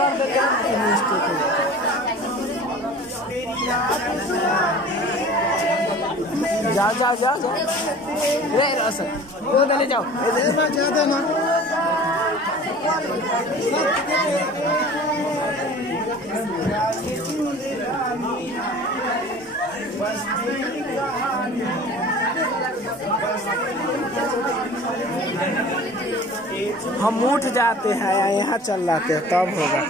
कर देते जाओ जाओ जाओ जाओ रे रस वो ले जाओ ज्यादा ना हम उठ जाते हैं यहाँ चल जाते हैं तब होगा।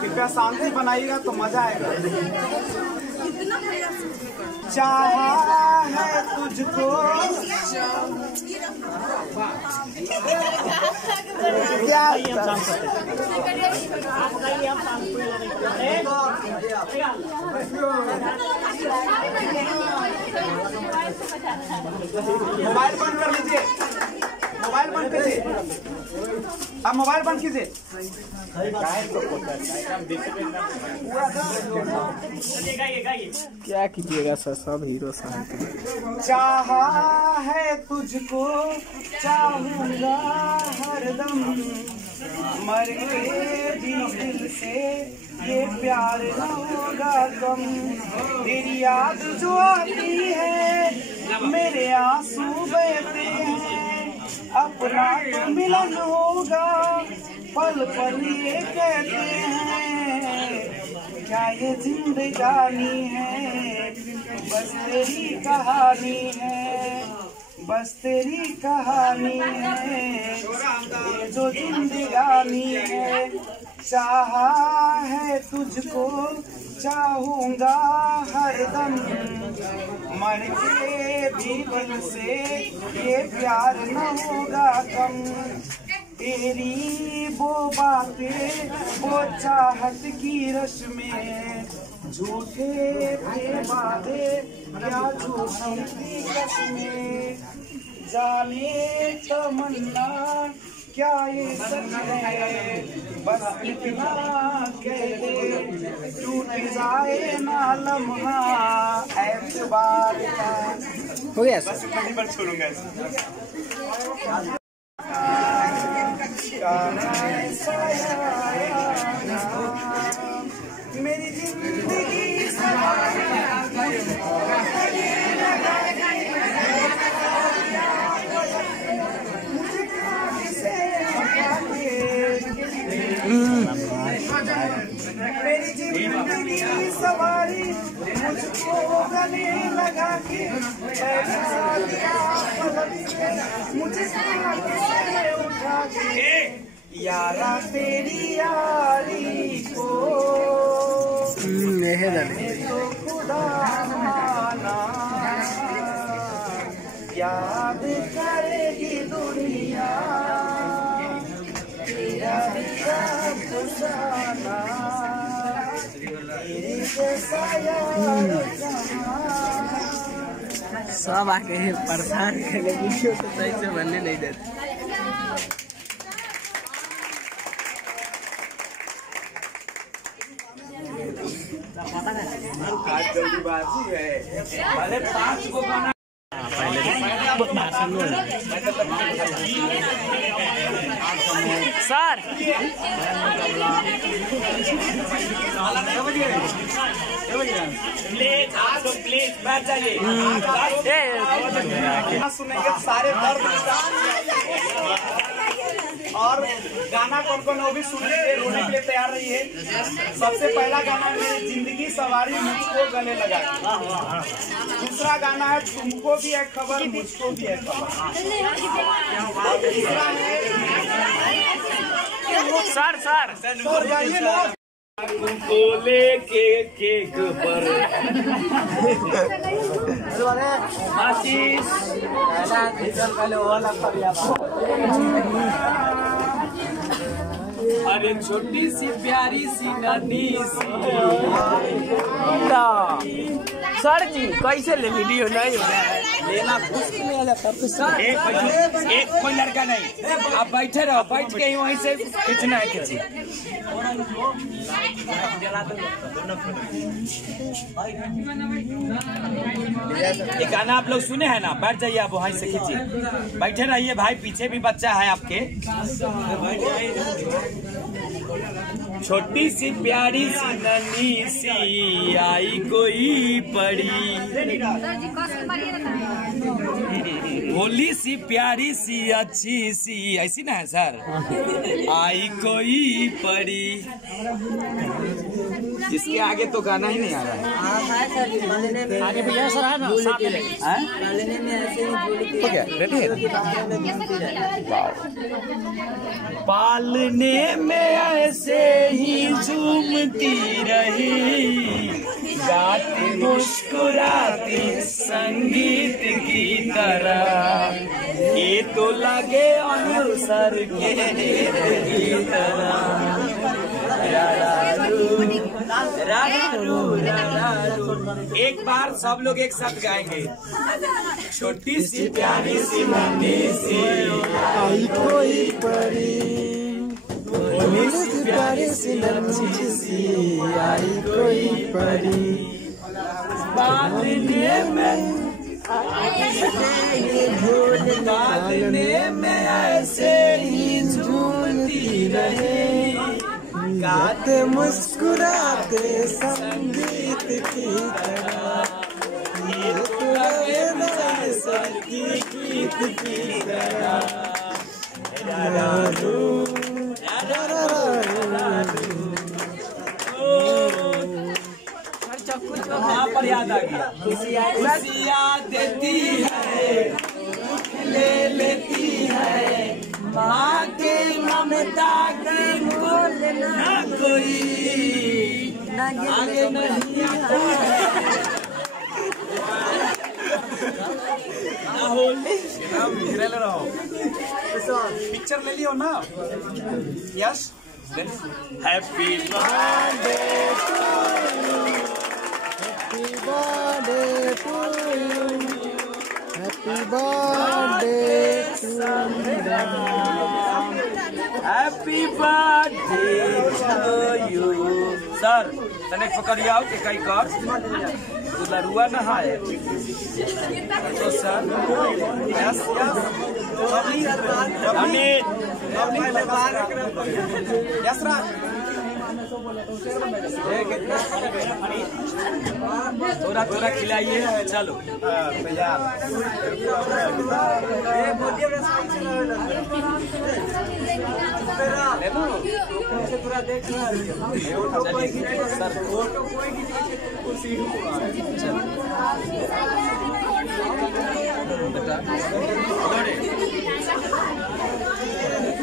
कृपया शांति बनाइएगा तो मजा आएगा। चाहा है तुझको क्या मोबाइल बंद कर लीजिए, मोबाइल बंद कीजिए, आप मोबाइल बंद कीजिए। क्या कीजिएगा सर, सब हीरो साहब। चाहा है तुझको चाहूंगा हरदम, मर के भी दिल से ये प्यार न होगा कम। तेरी याद जो आती है मेरे आंसू बहते हैं, अपना तो मिलन होगा पल पल ये कहते हैं। क्या ये जिंदगानी है बस तेरी कहानी है, बस तेरी कहानी है ये जो जिंदगानी है। चाहा है तुझको चाहूंगा हरदम, मर के भी दिल से ये प्यार न होगा कम। तेरी वो बातें वो चाहत की रश में, झूठे थे वादे क्या झूठी थी कसमें। जाने तमन्ना क्या ये सच है, बस इतना कह दे टूट जाए ना लम्हा एतबार का। हो गया बस इतना ही बार छोड़ूंगा। मेरी जिंदगी मेरी जिंदगी सवारी मुझको गले लगा के मुझे उठा के यारा तेरी यारी को तो खुदा माना, याद करेगी दुनिया तेरा फसाना, तेरे जैसा यार सब आके परेशान करने वीडियो तो सही से बनने नहीं देते। आज जल्दीबाजी है, पहले 5 को गाना सर प्लीज बैठ जाइए। सुनेंगे सारे दर्द और गाना कौन कौन वो भी सुन लीजिए, रोने के लिए तैयार रहिए। सबसे पहला गाना है मेरी जिंदगी सवारी मुझको गले लगा। दूसरा गाना है तुमको भी एक खबर मुझको भी एक खबर। तीसरा है सर जाइए ना तुमको लेके केक पर आशीष अरे छोटी सी प्यारी सी नन्ही सी। सर जी कैसे ले वीडियो नहीं हो रहा है। लेना एक कोई लड़का नहीं, आप बैठे रहो, बैठ के ही वहीं से खींचना है खींची। ये गाना आप लोग सुने हैं ना, बैठ जाइए आप वहीं से खींचिए, बैठे रहिए भाई, पीछे भी बच्चा है आपके। छोटी सी प्यारी सी नन्ही सी आई कोई परी, भोली सी प्यारी सी अच्छी सी, ऐसी ना है सर, आई कोई परी। इसके आगे तो गाना ही नहीं आ रहा है। आगे भैया सर है ना, पालने में ऐसे ही झूमती रही, गाती मुस्कुराती संगीत की तरह, ये तो लगे अनुसर के की तरह। एक बार सब लोग एक साथ गाएंगे। छोटी सी प्यारी सी नन्ही सी आई कोई परी, भोली सी प्यारी सी नन्ही सी आई कोई परी, बांधने में ऐसे ही झूमती रहे, गाते मुस्कुराते संगीत की तरह, ये तो लगे संगीत की तरह। वहाँ पर याद आ गया, खुशियाँ देती है, दुख ले लेती है, माँ के ममता की ना कोई आगे नहीं पिक्चर ले लियो ना। Yes, happy birthday Happy birthday to happy birthday to you. Sir तनिक पकड़िए आओ के कई कर दुलरुआ ना है तो सर। यस यस यस थोड़ा थोड़ा खिलाइए। चलो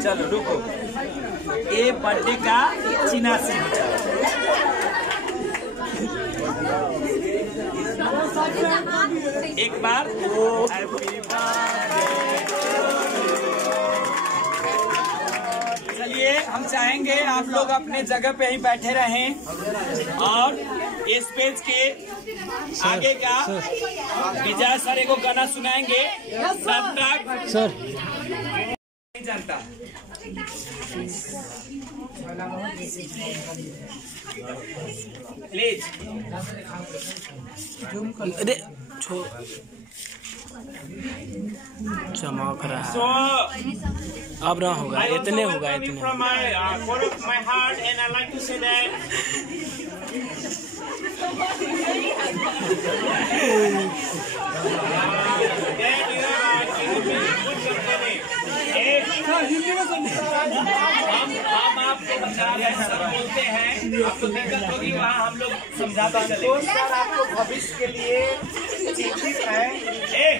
चलो रुको, ये बर्थडे का चिनासी हो जाए। एक बार चलिए, हम चाहेंगे आप लोग अपने जगह पे ही बैठे रहें और इस पेज के आगे का विजय सर को गाना सुनाएंगे। तब तक सर नहीं जानता प्लीज चमक रहा है, अब ना होगा, इतने होगा इतने। हम आपको बता रहे हैं, सब बोलते हैं, आपको दिक्कत होगी वहाँ हम लोग समझाते चले। तो सर आपको भविष्य के लिए चिंतित है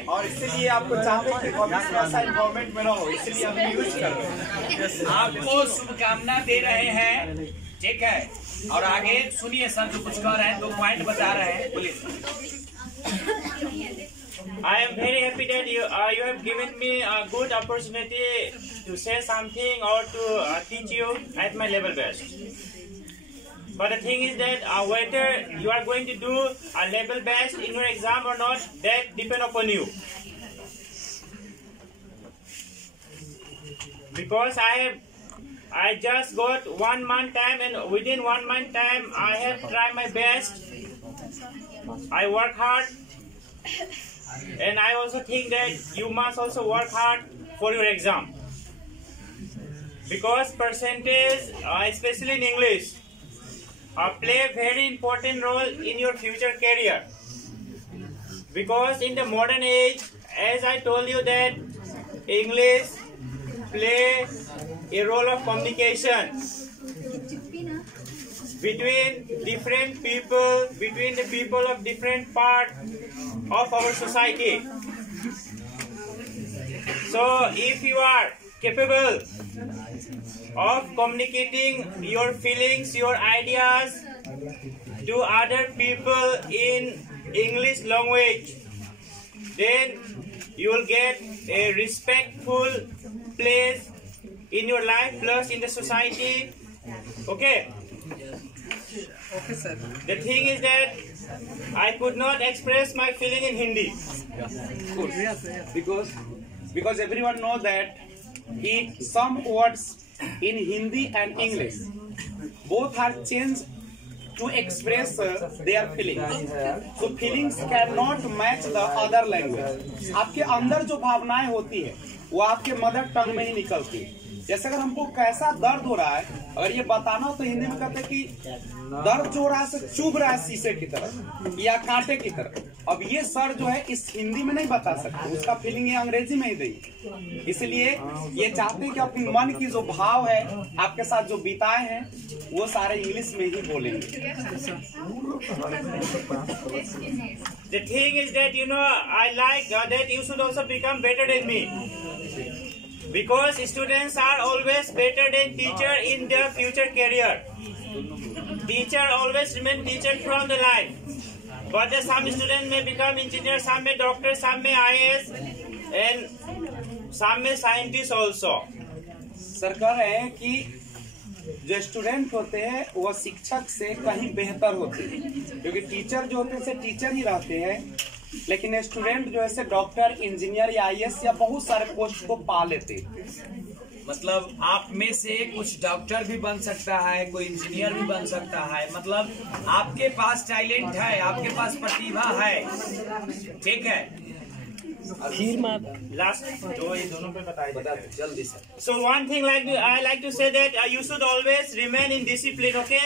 और इसलिए आपको चाहते हैं कि भविष्य में ऐसा इन्वॉल्वमेंट में रहो, इसलिए हम यूज करो। आपको शुभकामना दे रहे हैं, ठीक है। और आगे सुनिए सर जो कुछ कह रहे हैं, 2 पॉइंट बता रहे हैं, बोलिए। I am very happy that you have given me a good opportunity to say something or to teach you at my level best. But the thing is that whether you are going to do a level best in your exam or not, that depend upon you. Because I just got 1 month time, and within 1 month time I have tried my best. I work hard, and I also think that you must also work hard for your exam. Because percentage, especially in English, play a very important role in your future career. Because in the modern age, as I told you, that English play a role of communication between different people, between the people of different part of our society. So if you are capable of communicating your feelings, your ideas to other people in English language, then you will get a respectful place in your life plus in the society. Okay? Okay, sir. The thing is that I could not express my feeling in Hindi. Good. Because everyone knows that some words in Hindi and English both are changed to express their feelings. So feelings cannot match the other language. आपके अंदर जो भावनाएं होती है वो आपके mother tongue में ही निकलती है. जैसे अगर हमको कैसा दर्द हो रहा है, अगर ये बताना हो तो हिंदी में कहते हैं कि दर्द जो हो रहा है चुभ रहा है शीशे की तरह या कांटे की तरह. अब ये सर जो है इस हिंदी में नहीं बता सकते, उसका फीलिंग ये अंग्रेजी में ही देंगे. इसलिए ये चाहते हैं कि अपनी मन की जो भाव है आपके साथ जो बिताए हैं वो सारे इंग्लिश में ही बोलेंगे. The thing is that I like that you should also become better than me. Because students are always better than teacher in their future career. Teacher always remain teacher from the life. But some students may become engineer, some may doctor, some may IAS, and some may scientist also. Sir कह रहे हैं कि जो student होते हैं वो शिक्षक से कहीं बेहतर होते हैं, क्योंकि टीचर जो होते हैं टीचर ही रहते हैं, लेकिन स्टूडेंट जो है डॉक्टर, इंजीनियर या IAS या बहुत सारे पोस्ट को पा लेते हैं. मतलब आप में से कुछ डॉक्टर भी बन सकता है, कोई इंजीनियर भी बन सकता है. मतलब आपके पास टैलेंट है, आपके पास प्रतिभा है. ठीक है. Last तो ये दोनों पे बता जल्दी से. So one thing I like to say that you should always remain in discipline. Okay,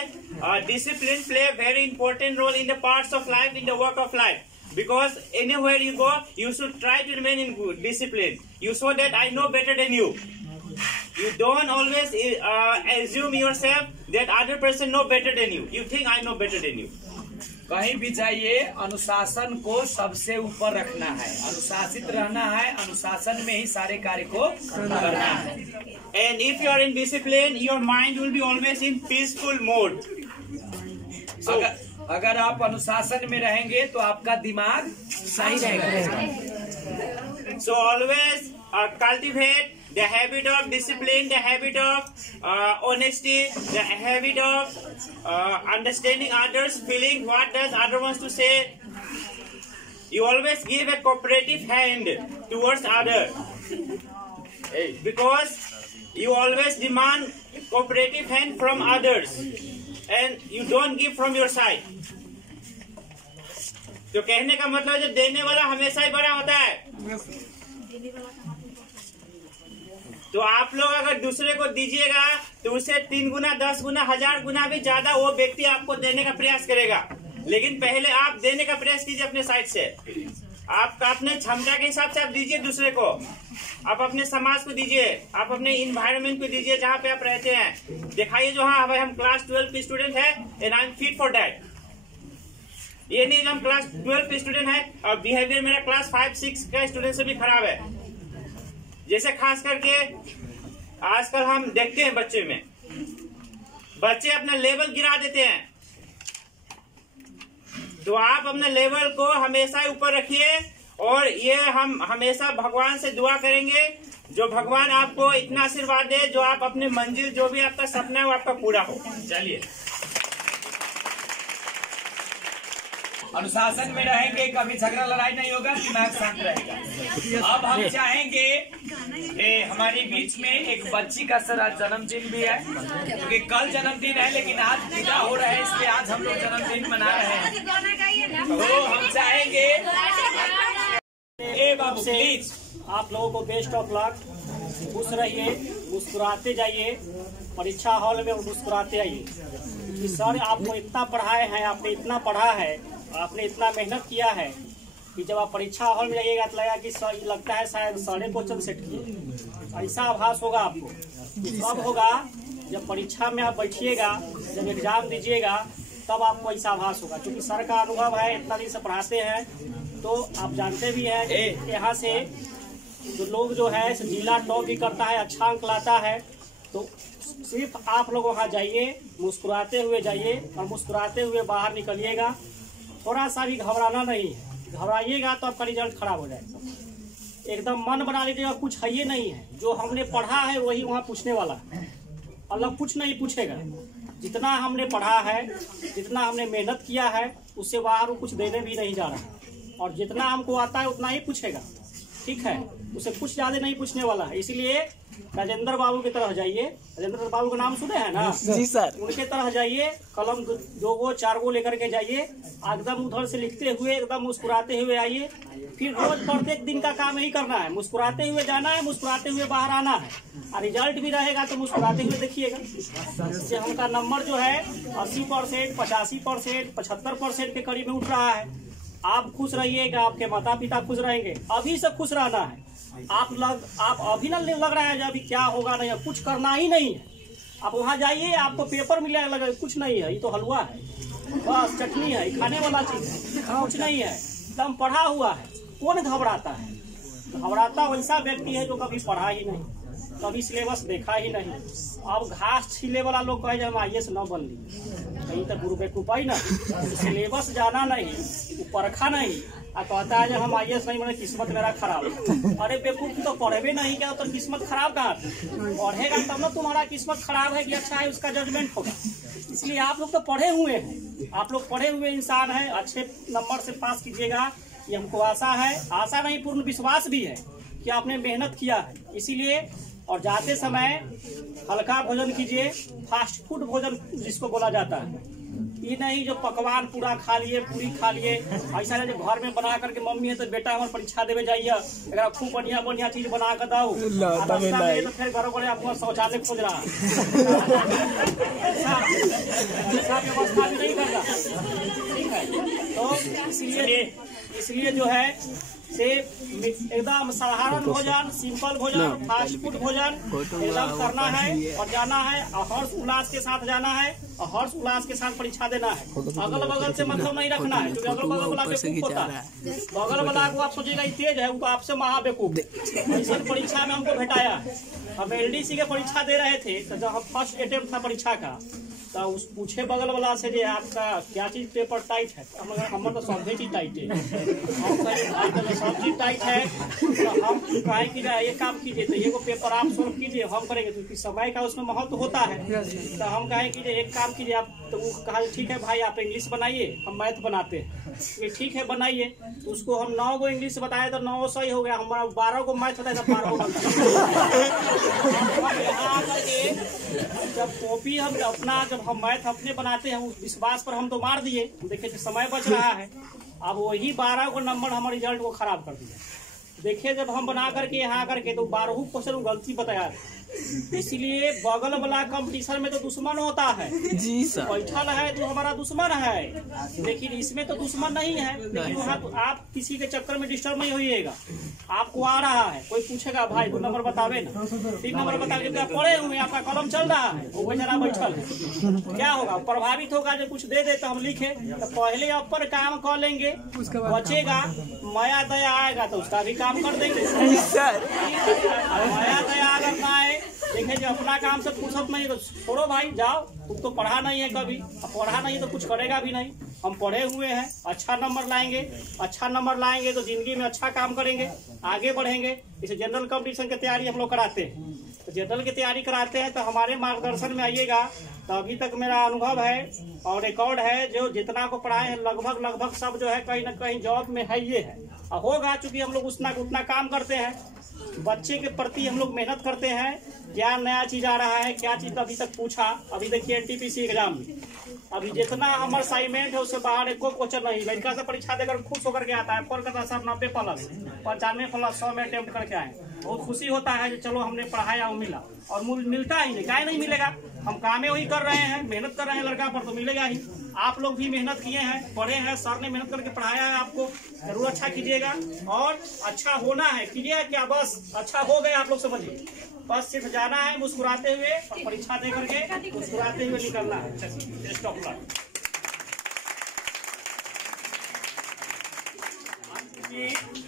discipline play a very important role in the parts of life, in the work of life. Because anywhere you go, you should try to remain in good discipline. You show that I know better than you. You don't always assume yourself that other person know better than you. You think I know better than you. कहीं भी जाइए अनुशासन को सबसे ऊपर रखना है, अनुशासित रहना है, अनुशासन में ही सारे कार्य को करना है. And if you are in discipline, your mind will be always in peaceful mode. So, अगर आप अनुशासन में रहेंगे तो आपका दिमाग सही रहेगा. So always cultivate the habit of discipline, the habit of honesty, the habit of understanding others' feeling, what does other wants to say. You always give a cooperative hand towards other, because you always demand cooperative hand from others and you don't give from your side. तो कहने का मतलब जो देने वाला हमेशा ही बड़ा होता है. तो आप लोग अगर दूसरे को दीजिएगा तो उसे 3 गुना, 10 गुना, 1000 गुना भी ज्यादा वो व्यक्ति आपको देने का प्रयास करेगा. लेकिन पहले आप देने का प्रयास कीजिए अपने साइड से. आप अपने क्षमता के हिसाब से आप दीजिए दूसरे को. आप अपने समाज को दीजिए, आप अपने इन्वायरमेंट को दीजिए जहाँ पे आप रहते हैं. दिखाइए जो हाँ भाई हम क्लास 12 के स्टूडेंट है and I am fit for that. ये नहीं हम क्लास 12 के स्टूडेंट है और बिहेवियर मेरा क्लास 5-6 का स्टूडेंट से भी खराब है. जैसे खास करके आजकल हम देखते हैं बच्चे में, बच्चे अपना लेवल गिरा देते हैं. तो आप अपने लेवल को हमेशा ऊपर रखिए और ये हम हमेशा भगवान से दुआ करेंगे जो भगवान आपको इतना आशीर्वाद दे जो आप अपने मंजिल जो भी आपका सपना है वो आपका पूरा हो. चलिए. अनुशासन में रहेंगे, कभी झगड़ा लड़ाई नहीं होगा, दिमाग शांत रहेगा। अब हम चाहेंगे हमारे बीच में एक बच्ची का सर आज जन्मदिन भी है, क्योंकि कल जन्मदिन है लेकिन आज विदा हो रहे हैं, इसलिए आज हम लोग जन्मदिन मना रहे हैं। तो हम चाहेंगे बाबू प्लीज आप लोगों को बेस्ट ऑफ लक, खुश रहिए, मुस्कुराते जाइए, परीक्षा हॉल में मुस्कुराते आइए। कि सर आपको इतना पढ़ाए हैं, आपने इतना पढ़ा है, आपने इतना मेहनत किया है कि जब आप परीक्षा हॉल में जाइएगा तो लगेगा कि सर लगता है शायद सारे क्वेश्चन सेट किए। ऐसा आभास होगा आपको। कब होगा? जब परीक्षा में आप बैठिएगा, जब एग्जाम दीजिएगा, तब आपको ऐसा आभास होगा। क्योंकि सर का अनुभव है, इतना दिन से पढ़ाते हैं, तो आप जानते भी हैं कि यहाँ से जो लोग जो है जिला टॉप भी करता है, अच्छा अंक लाता है। तो सिर्फ आप लोग वहाँ जाइए, मुस्कुराते हुए जाइए और मुस्कुराते हुए बाहर निकलिएगा। थोड़ा सा भी घबराना नहीं है, घबराइएगा तो आपका रिजल्ट खराब हो जाएगा। एकदम मन बना लीजिएगा कुछ है ये नहीं है, जो हमने पढ़ा है वही वहाँ पूछने वाला है, अलग कुछ नहीं पूछेगा। जितना हमने पढ़ा है, जितना हमने मेहनत किया है, उससे बाहर वो कुछ देने भी नहीं जा रहा है। और जितना हमको आता है उतना ही पूछेगा, ठीक है, उसे कुछ ज्यादा नहीं पूछने वाला है। इसीलिए राजेंद्र बाबू की तरह जाइए। राजेंद्र बाबू का नाम सुने हैं ना? जी सर। उनके तरह जाइए, कलम 2 4 लेकर के जाइए, एकदम उधर से लिखते हुए एकदम मुस्कुराते हुए आइए। फिर रोज प्रत्येक दिन का काम यही करना है, मुस्कुराते हुए जाना है, मुस्कुराते हुए बाहर आना है। और रिजल्ट भी रहेगा तो मुस्कुराते हुए देखिएगा। इससे हमका नंबर जो है 80%, 85%, 75% के करीब में उठ रहा है। आप खुश रहिएगा, आपके माता पिता खुश रहेंगे। अभी से खुश रहना है। आप अभी ना लग रहा है जो अभी क्या होगा, नहीं कुछ करना ही नहीं है। आप वहाँ जाइए, आपको पेपर मिलेगा, लगा कुछ नहीं है, ये तो हलवा है, बस चटनी है, खाने वाला चीज है, कुछ नहीं है, एकदम पढ़ा हुआ है। कौन घबराता है? घबराता वैसा व्यक्ति है जो कभी पढ़ा ही नहीं, कभी सिलेबस देखा ही नहीं। अब घास छीले वाला लोग कहे हम IAS न बन ली, कहीं तो गुरु बेवकूफ ही ना, सिलेबस जाना नहीं, परखा नहीं, और कहता है जब हम IAS नहीं बने किस्मत मेरा खराब। अरे बेवकूफ तो पढ़े नहीं क्या, तो किस्मत खराब कहाँ? पढ़ेगा तब ना तुम्हारा किस्मत खराब है कि अच्छा है, उसका जजमेंट होगा। इसलिए आप लोग तो पढ़े हुए हैं, आप लोग पढ़े हुए इंसान हैं, अच्छे नंबर से पास कीजिएगा, ये हमको आशा है। आशा नहीं, पूर्ण विश्वास भी है कि आपने मेहनत किया है। इसीलिए और जाते समय हल्का भोजन कीजिए, फास्ट फूड भोजन जिसको बोला जाता है। ये नहीं जो पकवान पूरा खा लिए, पूरी खा लिए, ऐसा नहीं जो घर में बना करके मम्मी है तो बेटा हमारे परीक्षा देवे जाइए, अगर खूब बढ़िया बढ़िया चीज बना कर दो, तो फिर घरों पर आपको शौचालय खोज रहा ऐसा व्यवस्था भी नहीं करता, ठीक है। तो इसलिए जो है से एकदम साधारण भोजन, सिंपल भोजन, फास्ट फूड भोजन एकदम करना है और जाना है, और हर्ष उल्लास के साथ जाना है, और हर्ष उल्लास के साथ परीक्षा देना है। अगल बगल से मतलब नहीं रखना है, क्योंकि अगल बगल वाला बेवकूफ होता है। बगल वाला को आप सोचेगा तेज है, वो आपसे महाबेवकूफ। ऐसी परीक्षा में हमको भेटाया है। हम LDC के परीक्षा दे रहे थे, तो जब फर्स्ट अटेम्प्ट था परीक्षा का, तो उस पूछे बगल वाला से जे आपका क्या चीज पेपर टाइट है, हम तो सब चीज टाइट है, हम सब चीज टाइट है, तो हम कहे कि ये काम कीजिए, तो ये पेपर आप सोल्व कीजिए, हम करेंगे, क्योंकि समय का उसमें महत्व होता है। तो हम कहें कि एक काम कीजिए आप, तो वो कहा ठीक है भाई आप इंग्लिश बनाइए, हम मैथ बनाते हैं। ये ठीक है बनाइए, तो उसको हम 9 गो इंग्लिश बताए तो 9 सही हो गया, हमारा 12 को मैथ बताया तो 12 को जब कॉपी हम अपना जब हम मैथ अपने बनाते हैं, उस विश्वास पर हम तो मार दिए, देखिए समय बच रहा है। अब वही 12 को नंबर हमारे रिजल्ट को खराब कर दिया। देखिए जब हम बना करके यहाँ करके तो 12 क्वेश्चन गलती बताया। इसलिए बगल वाला कंपटीशन में तो दुश्मन होता है जी सर, बैठल है तो हमारा दुश्मन है, लेकिन इसमें तो दुश्मन नहीं है। लेकिन वहाँ तो आप किसी के चक्कर में डिस्टर्ब नहीं होइएगा। आपको आ रहा है, कोई पूछेगा भाई 2 नंबर बतावे ना, 3 नंबर बता के पढ़े हुए, आपका कलम चल रहा है, वो बेचारा बैठल है, क्या होगा? प्रभावित होगा। जब कुछ दे दे तो हम लिखे, तो पहले अपर काम कर लेंगे, बचेगा माया दया आएगा तो उसका भी काम कर देंगे। माया दया अगर ना आए, देखे जो अपना काम से फुर्सत नहीं तो छोड़ो भाई, जाओ, तुम तो पढ़ा नहीं है कभी, अब पढ़ा नहीं तो कुछ करेगा भी नहीं। हम पढ़े हुए हैं, अच्छा नंबर लाएंगे, अच्छा नंबर लाएंगे तो जिंदगी में अच्छा काम करेंगे, आगे बढ़ेंगे। इसे जनरल कंपटीशन की तैयारी हम लोग कराते हैं। तो जनरल की तैयारी कराते हैं तो हमारे मार्गदर्शन में आइएगा। तो अभी तक मेरा अनुभव है और रिकॉर्ड है, जो जितना को पढ़ाए हैं लगभग सब जो है कहीं ना कहीं जॉब में है ये है और होगा। चूंकि हम लोग उतना काम करते हैं, बच्चे के प्रति हम लोग मेहनत करते हैं। क्या नया चीज आ रहा है, क्या चीज अभी तक पूछा। अभी देखिए एनटीपीसी एग्जाम में अभी जितना हमारा असाइनमेंट है उससे बाहर एक क्वेश्चन नहीं। लड़का से परीक्षा देकर खुश होकर के आता है, फोन करता है सर 90 प्लस 95 प्लस 100 में अटेम्प्ट करके आए। बहुत खुशी होता है कि चलो हमने पढ़ाया और मिला, और मिलता ही नहीं, क्या नहीं मिलेगा। हम कामें वही कर रहे हैं, मेहनत कर रहे हैं लड़का पर, तो मिलेगा ही। आप लोग भी मेहनत किए हैं, पढ़े हैं, सर ने मेहनत करके पढ़ाया है आपको, जरूर अच्छा कीजिएगा। और अच्छा होना है, कीजिए क्या, बस अच्छा हो गए आप लोग समझिए। बस सिर्फ जाना है मुस्कुराते हुए और परीक्षा दे करके मुस्कुराते हुए निकलना है। Best of luck.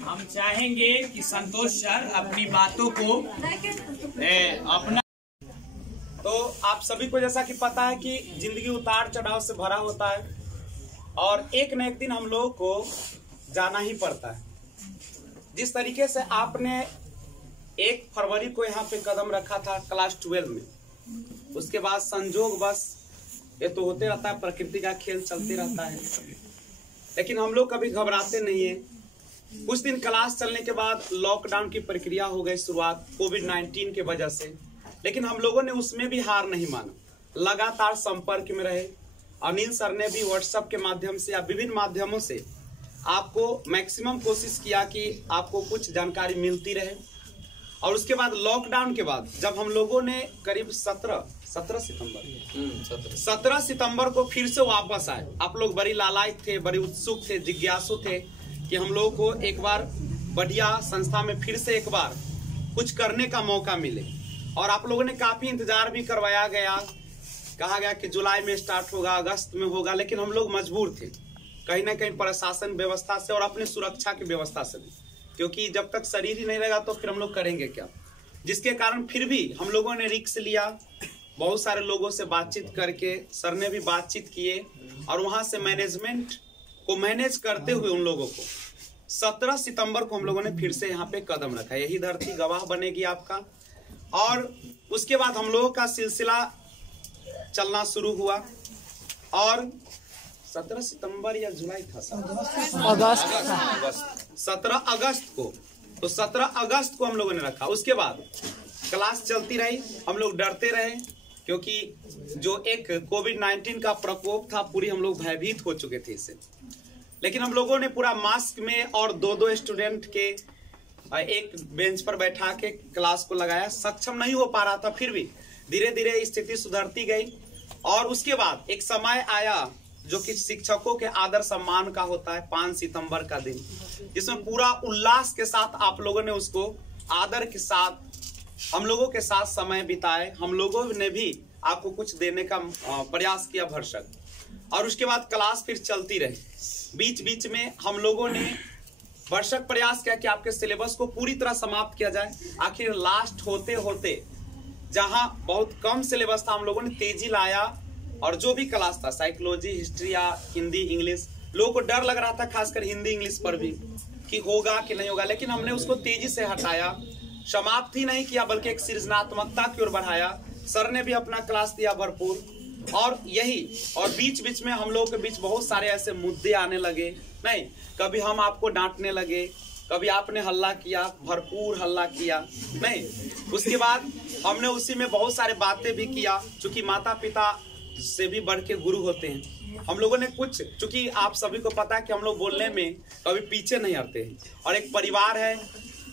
हम चाहेंगे कि संतोष सर अपनी बातों को अपना। तो आप सभी को जैसा कि पता है कि जिंदगी उतार चढ़ाव से भरा होता है और एक न एक दिन हम लोगों को जाना ही पड़ता है। जिस तरीके से आपने 1 फरवरी को यहाँ पे कदम रखा था क्लास 12 में, उसके बाद संजोग बस ये तो होते रहता है, प्रकृति का खेल चलते रहता है, लेकिन हम लोग कभी घबराते नहीं है। कुछ दिन क्लास चलने के बाद लॉकडाउन की प्रक्रिया हो गई शुरुआत कोविड-19 के वजह से, लेकिन हम लोगों ने उसमें भी हार नहीं माना, लगातार संपर्क में रहे। अनिल सर ने भी व्हाट्सएप के माध्यम से या विभिन्न माध्यमों से आपको मैक्सिमम कोशिश किया कि आपको कुछ जानकारी मिलती रहे। और उसके बाद लॉकडाउन के बाद जब हम लोगों ने करीब 17 सितंबर को फिर से वापस आए, आप लोग बड़ी लालायित थे, बड़ी उत्सुक थे, जिज्ञासु थे कि हम लोगों को एक बार बढ़िया संस्था में फिर से एक बार कुछ करने का मौका मिले। और आप लोगों ने काफी इंतजार भी करवाया गया, कहा गया कि जुलाई में स्टार्ट होगा, अगस्त में होगा, लेकिन हम लोग मजबूर थे कहीं ना कहीं प्रशासन व्यवस्था से और अपनी सुरक्षा की व्यवस्था से भी, क्योंकि जब तक शरीर ही नहीं रहेगा तो फिर हम लोग करेंगे क्या। जिसके कारण फिर भी हम लोगों ने रिस्क लिया, बहुत सारे लोगों से बातचीत करके, सर ने भी बातचीत किए और वहां से मैनेजमेंट को मैनेज करते हुए उन लोगों को 17 सितंबर को हम लोगों ने फिर से यहाँ पे कदम रखा। यही धरती गवाह बनेगी आपका। और उसके बाद हम लोगों का सिलसिला चलना शुरू हुआ और 17 सितंबर या जुलाई था, अगस्त 17 अगस्त को, तो 17 अगस्त को हम लोगों ने रखा। उसके बाद क्लास चलती रही, हम लोग डरते रहे क्योंकि जो एक कोविड-19 का प्रकोप था, पूरी हम लोग भयभीत हो चुके थे इससे। लेकिन हम लोगों ने पूरा मास्क में और 2-2 स्टूडेंट के एक बेंच पर बैठा के क्लास को लगाया। सक्षम नहीं हो पा रहा था, फिर भी धीरे धीरे स्थिति सुधरती गई। और उसके बाद एक समय आया जो कि शिक्षकों के आदर सम्मान का होता है, 5 सितंबर का दिन, जिसमें पूरा उल्लास के साथ आप लोगों ने उसको आदर के साथ हम लोगों के साथ समय बिताए। हम लोगों ने भी आपको कुछ देने का प्रयास किया भरसक। और उसके बाद क्लास फिर चलती रही। बीच बीच में हम लोगों ने भरसक प्रयास किया कि आपके सिलेबस को पूरी तरह समाप्त किया जाए। आखिर लास्ट होते होते जहां बहुत कम सिलेबस था, हम लोगों ने तेजी लाया और जो भी क्लास था, साइकोलॉजी, हिस्ट्री या हिंदी, इंग्लिश, लोगों को डर लग रहा था खासकर हिंदी इंग्लिश पर भी कि होगा कि नहीं होगा, लेकिन हमने उसको तेजी से हटाया, समाप्त ही नहीं किया बल्कि एक सृजनात्मकता की ओर बढ़ाया। सर ने भी अपना क्लास दिया भरपूर। और बीच बीच में हम लोगों के बीच बहुत सारे ऐसे मुद्दे आने लगे। नहीं, कभी हम आपको डांटने लगे, कभी आपने हल्ला किया, भरपूर हल्ला किया। नहीं, उसके बाद हमने उसी में बहुत सारे बातें भी किया, चूंकि माता पिता से भी बढ़ के गुरु होते हैं। हम लोगों ने कुछ, चूंकि आप सभी को पता है कि हम लोग बोलने में कभी पीछे नहीं हटते हैं और एक परिवार है,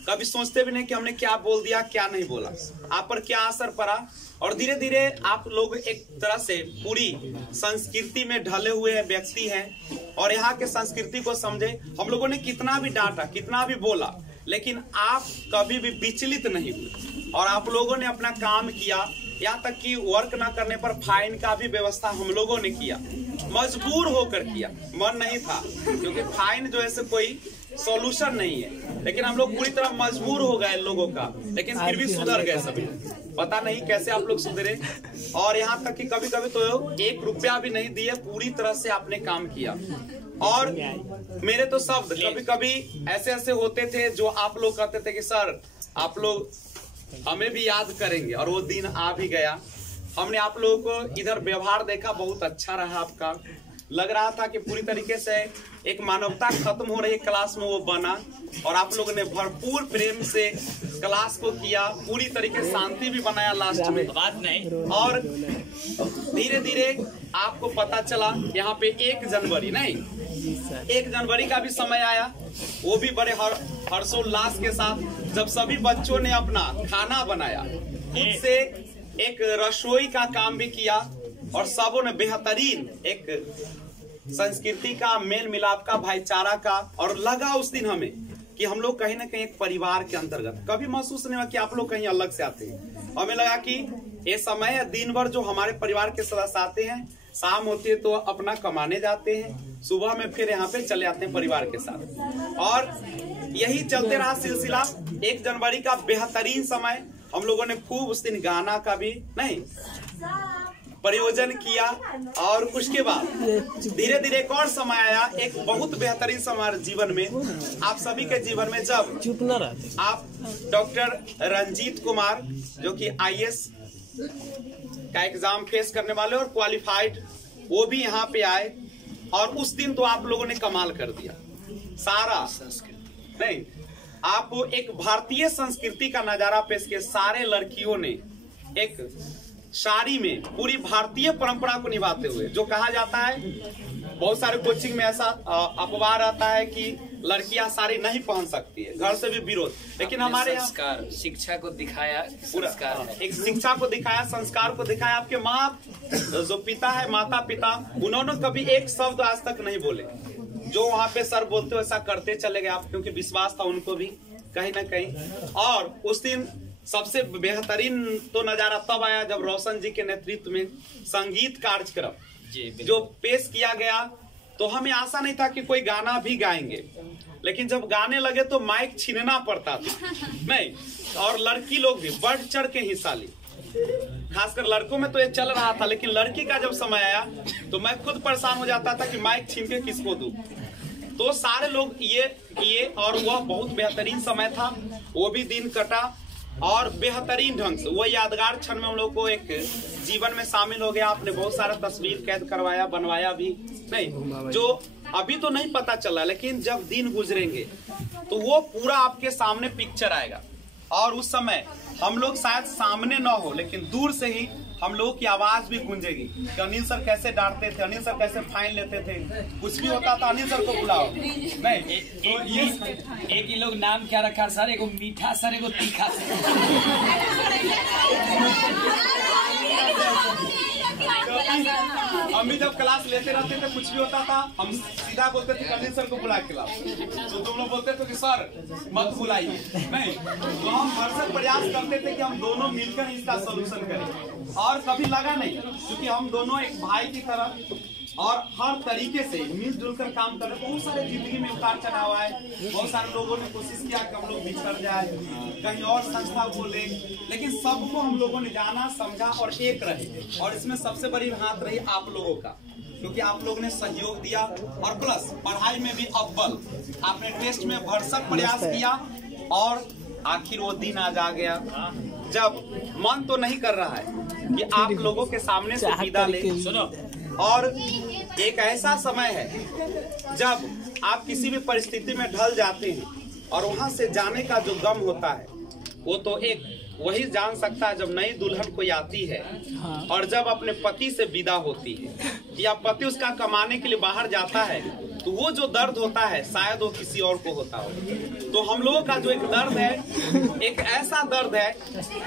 कभी सोचते भी नहीं कि हमने क्या बोल दिया, क्या नहीं बोला, आप पर क्या असर पड़ा। और धीरे धीरे आप लोग एक तरह से पूरी संस्कृति में ढले हुए व्यक्ति हैं और यहाँ के संस्कृति को समझे। हम लोगों ने कितना भी डांटा, कितना भी बोला, लेकिन आप कभी भी विचलित नहीं हुए और आप लोगों ने अपना काम किया। यहाँ तक कि वर्क ना करने पर फाइन का भी व्यवस्था हम लोगों ने किया, मजबूर होकर किया, मन नहीं था, क्योंकि फाइन जो है कोई सॉल्यूशन नहीं है। लेकिन हम लोग पूरी तरह मजबूर हो गए लोगों का, लेकिन फिर भी सुधर गए सभी। पता नहीं कैसे आप लोग सुधरे। और यहाँ तक कि कभी कभी तो 1 रुपया भी नहीं दिए, पूरी तरह से आपने काम किया। और मेरे तो शब्द कभी कभी ऐसे ऐसे होते थे जो आप लोग कहते थे कि सर आप लोग हमें भी याद करेंगे और वो दिन आ भी गया। हमने आप लोगों को इधर व्यवहार देखा, बहुत अच्छा रहा आपका। लग रहा था कि पूरी तरीके से एक मानवता खत्म हो रही क्लास में वो बना, और आप लोगों ने भरपूर प्रेम से क्लास को किया, पूरी तरीके से शांति भी बनाया लास्ट में, बात नहीं। और धीरे धीरे आपको पता चला यहाँ पे 1 जनवरी नहीं 1 जनवरी का भी समय आया, वो भी बड़े हर्षोल्लास के साथ, जब सभी बच्चों ने अपना खाना बनाया, खुद से एक रसोई का काम भी किया, और सबों ने बेहतरीन एक संस्कृति का, मेल मिलाप का, भाईचारा का, और लगा उस दिन हमें कि हम लोग कहीं ना कहीं एक परिवार के अंतर्गत, कभी महसूस नहीं हुआ कि आप लोग कहीं अलग से आते हैं। हमें लगा कि ये समय है, दिन भर जो हमारे परिवार के सदस्य आते हैं, शाम होती है तो अपना कमाने जाते हैं, सुबह में फिर यहाँ पे चले आते हैं परिवार के साथ, और यही चलते रहा सिलसिला। 1 जनवरी का बेहतरीन समय हम लोगों ने खूब उस दिन गाना का भी नहीं प्रयोजन किया, और उसके बाद धीरे धीरे एक और समय आया, एक बहुत बेहतरीन समय जीवन में, आप सभी के जीवन में, जब चुप न रहते। आप डॉक्टर रंजीत कुमार जो कि IAS का एग्जाम फेस करने वाले और क्वालिफाइड, वो भी यहाँ पे आए, और उस दिन तो आप लोगों ने कमाल कर दिया। सारा नहीं, आप एक भारतीय संस्कृति का नजारा पेश किया। सारे लड़कियों ने एक साड़ी में पूरी भारतीय परंपरा को निभाते हुए, जो कहा जाता है बहुत सारे कोचिंग में ऐसा अफवाह रहता है कि लड़कियां साड़ी नहीं पहन सकती है, घर से भी विरोध, लेकिन हमारे संस्कार, शिक्षा को दिखाया, संस्कार है। एक शिक्षा को दिखाया, संस्कार को दिखाया। आपके माँ जो पिता है, माता पिता, उन्होंने कभी एक शब्द आज तक नहीं बोले, जो वहाँ पे सर बोलते वैसा करते चले गए आप, क्योंकि विश्वास था उनको भी कहीं ना कहीं। और उस दिन सबसे बेहतरीन तो नजारा तब आया जब रोशन जी के नेतृत्व में संगीत कार्यक्रम जो पेश किया गया, तो हमें आशा नहीं था कि कोई गाना भी गाएंगे, लेकिन जब गाने लगे तो माइक छीनना पड़ता था नहीं, और लड़की लोग भी बढ़ चढ़ के हिस्सा ली। खासकर लड़कों में तो ये चल रहा था, लेकिन लड़की का जब समय आया तो मैं खुद परेशान हो जाता था कि माइक छीन के किसको दूं। तो सारे लोग ये किए, और वह बहुत बेहतरीन समय था, वो भी दिन कटा, और बेहतरीन ढंग से वो यादगार क्षण में हम लोग को एक जीवन में शामिल हो गया। आपने बहुत सारा तस्वीर कैद करवाया, बनवाया भी नहीं, जो अभी तो नहीं पता चला, लेकिन जब दिन गुजरेंगे तो वो पूरा आपके सामने पिक्चर आएगा। और उस समय हम लोग शायद सामने न हो, लेकिन दूर से ही हम लोगों की आवाज भी गूंजेगी कि अनिल सर कैसे डांटते थे, अनिल सर कैसे फाइन लेते थे, कुछ भी होता था अनिल सर को बुलाओ। नहीं, एक ही लोग नाम क्या रखा सर, एगो मीठा सर, एगो तीखा सर। हम भी जब क्लास लेते रहते थे, कुछ भी होता था हम सीधा बोलते थे अनिल सर को बुला के लाओ, तो तुम लोग बोलते थे कि सर मत बुलाइए। नहीं, तो हम भरसक प्रयास करते थे कि हम दोनों मिलकर इसका सोल्यूशन करें, और कभी लगा नहीं, क्योंकि हम दोनों एक भाई की तरह और हर तरीके से मिलजुल कर काम कर रहे। बहुत सारे जिंदगी में उतार चढ़ाव आए, बहुत सारे लोगों ने कोशिश किया कि हम लोग बिछड़ जाए, कहीं और संस्था बोले, लेकिन सबको हम लोगों ने जाना, समझा और एक रहे। और इसमें सबसे बड़ी हाथ रही आप लोगों का, क्योंकि आप लोगों ने सहयोग दिया, और प्लस पढ़ाई में भी अव्वल, आपने टेस्ट में भरसक प्रयास किया, और आखिर वो दिन आज आ गया जब मन तो नहीं कर रहा है कि आप लोगों के सामने से विदा ले। सुनो, और एक ऐसा समय है जब आप किसी भी परिस्थिति में ढल जाते हैं, और वहां से जाने का जो गम होता है वो तो एक वही जान सकता है जब नई दुल्हन कोई आती है, और जब अपने पति से विदा होती है, या पति उसका कमाने के लिए बाहर जाता है, तो वो जो दर्द होता है शायद वो किसी और को होता हो। तो हम लोगों का जो एक दर्द है, एक ऐसा दर्द है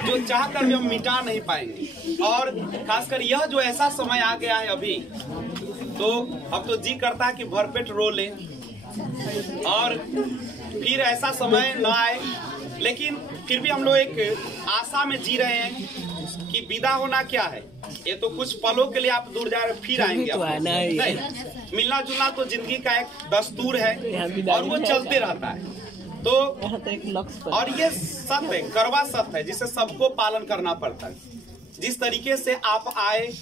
जो चाहकर भी हम मिटा नहीं पाएंगे। और खासकर यह जो ऐसा समय आ गया है अभी, तो अब तो जी करता है कि भरपेट रो ले और फिर ऐसा समय न आए, लेकिन फिर भी हम लोग एक आशा में जी रहे हैं कि विदा होना क्या है, ये तो कुछ पलों के लिए आप दूर जा रहे, फिर आएंगे आप। नहीं, मिलना जुलना तो जिंदगी का एक दस्तूर है, और वो चलते रहता है। तो और ये सत्य है, कड़वा सत्य है, जिसे सबको पालन करना पड़ता है। जिस तरीके से आप आए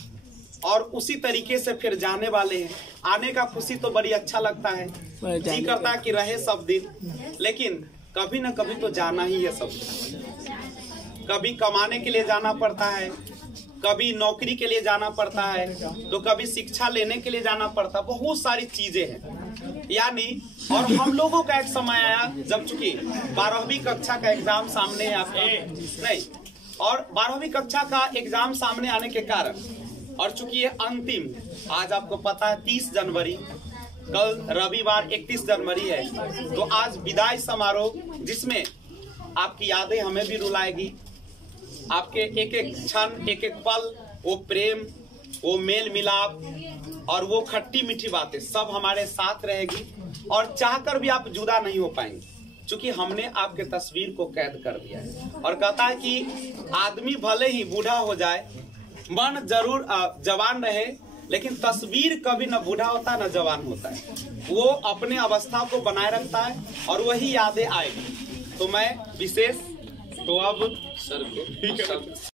और उसी तरीके से फिर जाने वाले हैं। आने का खुशी तो बड़ी अच्छा लगता है, जी करता है कि रहे सब दिन, लेकिन कभी न कभी तो जाना ही है सब। कभी कमाने के लिए जाना पड़ता है, कभी नौकरी के लिए जाना पड़ता है, तो कभी शिक्षा लेने के लिए जाना पड़ता है, बहुत सारी चीजें हैं। यानी और हम लोगों का एक समय आया जब चूंकि 12वीं कक्षा का एग्जाम सामने है आपका नहीं, और 12वीं कक्षा का एग्जाम सामने आने के कारण और चूंकि ये अंतिम, आज आपको पता है 30 जनवरी, कल रविवार 31 जनवरी है, तो आज विदाई समारोह जिसमें आपकी यादें हमें भी रुलाएगी, आपके एक एक क्षण एक एक पल, वो प्रेम, वो मेल मिलाप और वो खट्टी मीठी बातें सब हमारे साथ रहेगी, और चाहकर भी आप जुदा नहीं हो पाएंगे, क्योंकि हमने आपके तस्वीर को कैद कर दिया है। और कहता है कि आदमी भले ही बूढ़ा हो जाए, मन जरूर जवान रहे, लेकिन तस्वीर कभी न बूढ़ा होता न जवान होता है, वो अपने अवस्था को बनाए रखता है और वही यादें आएगी। तो मैं विशेष तो अब सर को